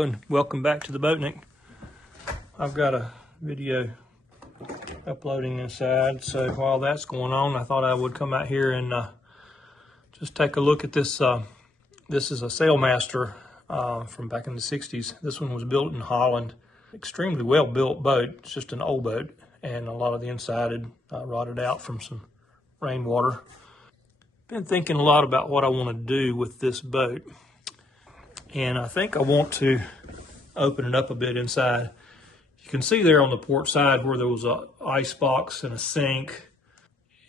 Hello and welcome back to the Boatnik. I've got a video uploading inside, so while that's going on, I thought I would come out here and just take a look at this. This is a Sailmaster from back in the 60s. This one was built in Holland. Extremely well built boat. It's just an old boat, and a lot of the inside had rotted out from some rainwater. Been thinking a lot about what I want to do with this boat, and I think I want to open it up a bit inside. You can see there on the port side where there was a ice box and a sink,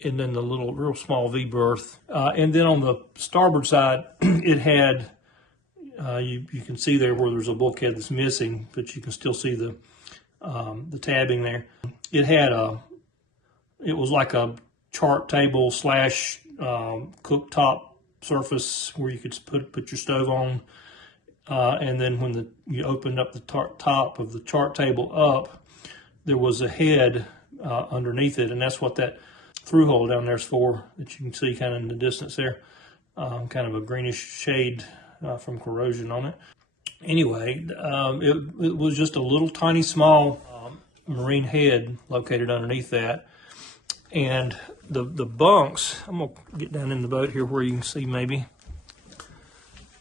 and then the little real small V berth, and then on the starboard side it had you can see there where there's a bulkhead that's missing, but you can still see the tabbing there. It had it was like a chart table slash cooktop surface where you could put your stove on, and then when you opened up the top of the chart table up, there was a head underneath it, and that's what that through hole down there is for, that you can see kind of in the distance there, kind of a greenish shade from corrosion on it. Anyway, it was just a little tiny small marine head located underneath that, and the bunks, I'm gonna get down in the boat here where you can see maybe.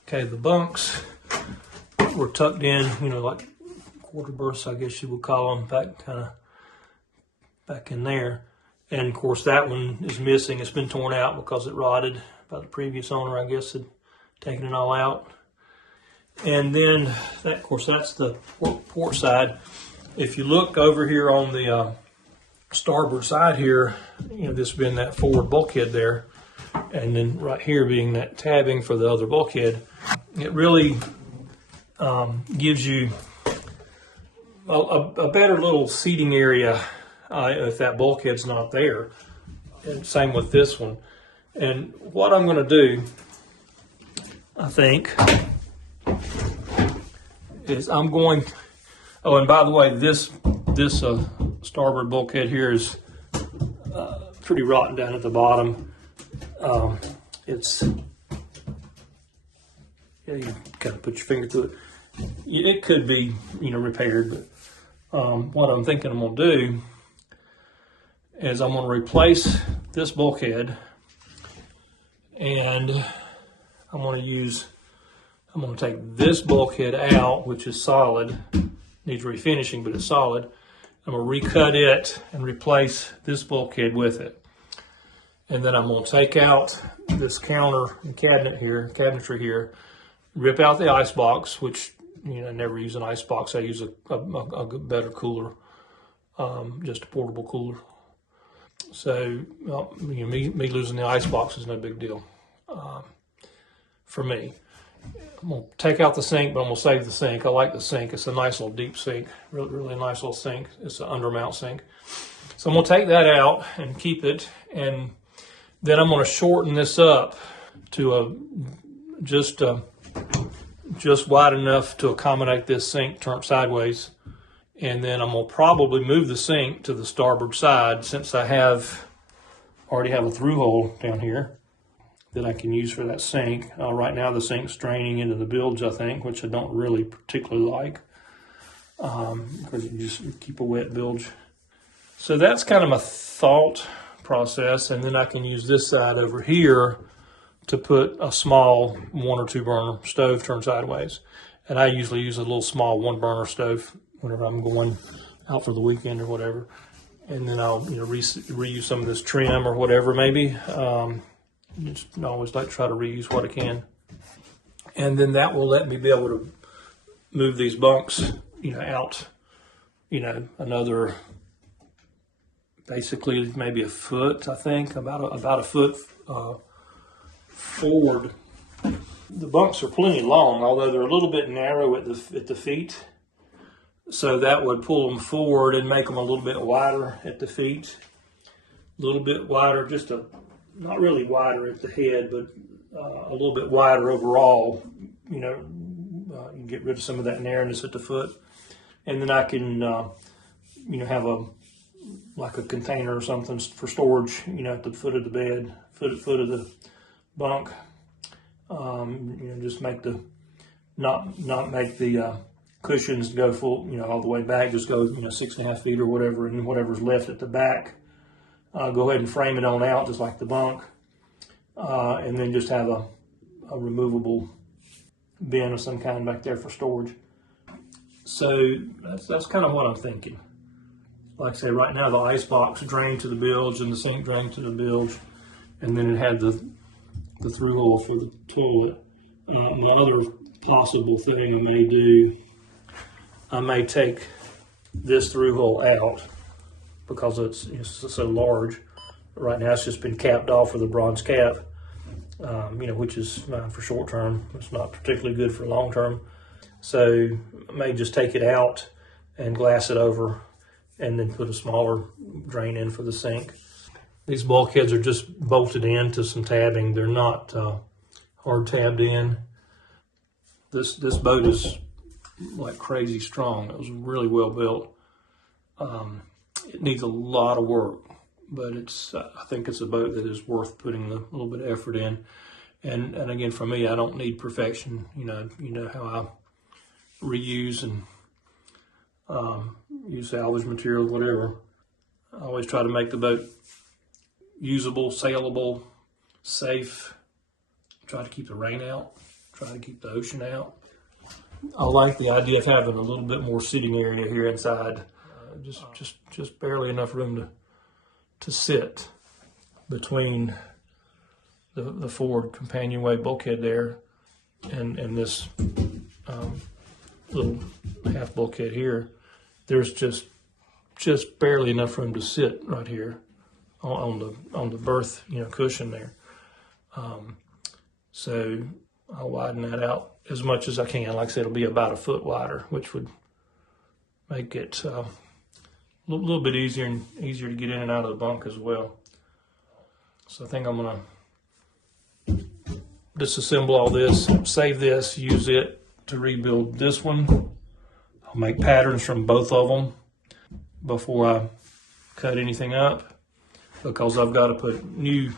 Okay, the bunks were tucked in, you know, like quarter berths, I guess you would call them, back in there. And of course that one is missing. It's been torn out because it rotted by the previous owner, I guess, had taken it all out. And then that, of course, that's the port side. If you look over here on the starboard side here, you know, this being that forward bulkhead there, and then right here being that tabbing for the other bulkhead, it really gives you a better little seating area if that bulkhead's not there. And same with this one. And what I'm going to do, I think, is I'm going. Oh, and by the way, this starboard bulkhead here is pretty rotten down at the bottom. It's, yeah, you kind of put your finger through it. It could be, you know, repaired, but what I'm thinking I'm going to do is I'm going to replace this bulkhead, and I'm going to take this bulkhead out, which is solid, needs refinishing, but it's solid. I'm going to recut it and replace this bulkhead with it. And then I'm going to take out this counter and cabinetry here, rip out the ice box, which, you know, I never use an ice box. I use a better cooler, just a portable cooler. So, well, you know, me losing the ice box is no big deal for me. I'm going to take out the sink, but I'm going to save the sink. I like the sink. It's a nice little deep sink, really nice little sink. It's an undermount sink. So I'm going to take that out and keep it, and then I'm going to shorten this up to just wide enough to accommodate this sink turned sideways. And then I'm going to probably move the sink to the starboard side, since I already have a through hole down here that I can use for that sink. Right now the sink's draining into the bilge, I think, which I don't really particularly like, because you just keep a wet bilge. So that's kind of my thought process, and then I can use this side over here to put a small 1 or 2 burner stove turned sideways. And I usually use a little small 1 burner stove whenever I'm going out for the weekend or whatever. And then I'll, you know, reuse some of this trim or whatever, maybe. Just always like to try to reuse what I can. And then that will let me be able to move these bunks, you know, out, you know, another, basically maybe a foot, I think, about a foot forward. The bunks are plenty long, although they're a little bit narrow at the feet. So that would pull them forward and make them a little bit wider at the feet. A little bit wider, not really wider at the head, but a little bit wider overall. You know, you can get rid of some of that narrowness at the foot. And then I can, you know, have like a container or something for storage, you know, at the foot of the bed, foot of the bunk. You know, just make not make the cushions to go full, all the way back. Just go, 6.5 feet or whatever, and whatever's left at the back, go ahead and frame it on out just like the bunk, and then just have a removable bin of some kind back there for storage. So that's kind of what I'm thinking. Like I say, right now the ice box drained to the bilge and the sink drained to the bilge, and then it had the through hole for the toilet. My other possible thing I may do, I may take this through hole out because it's so large. Right now it's just been capped off with a bronze cap, which is fine for short term. It's not particularly good for long term. So I may just take it out and glass it over and then put a smaller drain in for the sink. These bulkheads are just bolted into some tabbing. They're not hard tabbed in. This boat is like crazy strong. It was really well built. It needs a lot of work, but I think it's a boat that is worth putting a little bit of effort in. And again, for me, I don't need perfection. You know how I reuse and use salvage material, whatever. I always try to make the boat usable, sailable, safe. Try to keep the rain out. Try to keep the ocean out. I like the idea of having a little bit more sitting area here inside. Just barely enough room to sit between the forward companionway bulkhead there and this little half bulkhead here. There's just barely enough room to sit right here on the berth cushion there. So I'll widen that out as much as I can. Like I said, it'll be about a foot wider, which would make it a little bit easier to get in and out of the bunk as well. So I think I'm gonna disassemble all this, save this, use it to rebuild this one. I'll make patterns from both of them before I cut anything up, because I've got to put new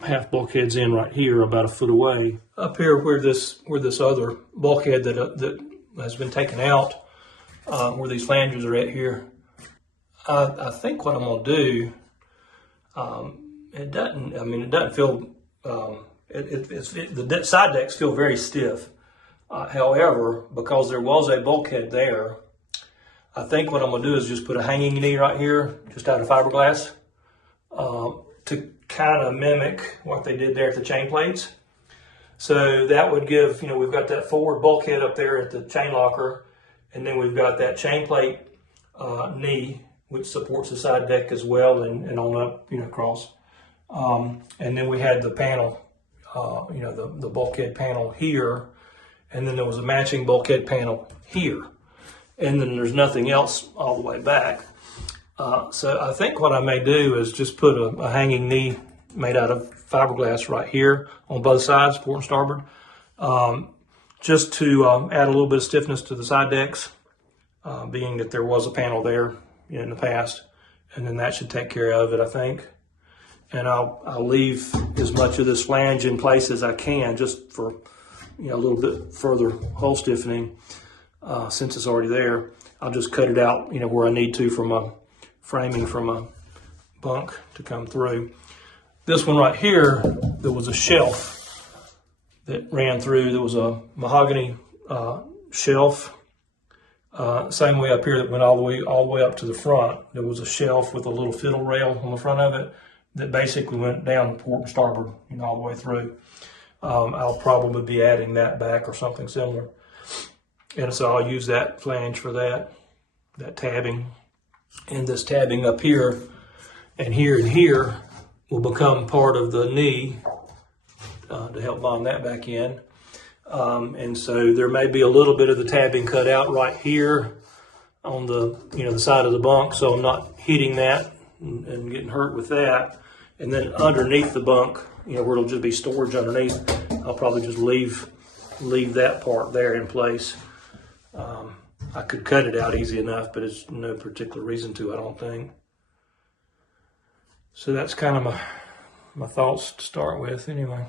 half bulkheads in right here, about a foot away. Up here where this other bulkhead that has been taken out, where these flanges are at here, I think what I'm gonna do, it doesn't feel, the side decks feel very stiff. However, because there was a bulkhead there, I think what I'm gonna do is just put a hanging knee right here, just out of fiberglass, to kind of mimic what they did there at the chain plates. So that would give, we've got that forward bulkhead up there at the chain locker, and then we've got that chain plate knee, which supports the side deck as well, and on up, across. And then we had the panel, the bulkhead panel here, and then there was a matching bulkhead panel here. And then there's nothing else all the way back. So I think what I may do is just put a hanging knee made out of fiberglass right here on both sides, port and starboard, just to add a little bit of stiffness to the side decks, being that there was a panel there in the past, and then that should take care of it, I think. And I'll leave as much of this flange in place as I can, just for a little bit further hull stiffening, since it's already there. I'll just cut it out, where I need to from a framing from a bunk to come through. This one right here, there was a shelf that ran through. There was a mahogany shelf. Same way up here that went all the way up to the front. There was a shelf with a little fiddle rail on the front of it that basically went down port and starboard, all the way through. I'll probably be adding that back or something similar. And so I'll use that flange for that tabbing. And this tabbing up here and here will become part of the knee to help bond that back in. And so there may be a little bit of the tabbing cut out right here on the the side of the bunk, so I'm not hitting that and getting hurt with that. And then underneath the bunk, where it'll just be storage underneath, I'll probably just leave that part there in place. I could cut it out easy enough, but it's no particular reason to, I don't think. So that's kind of my thoughts to start with anyway.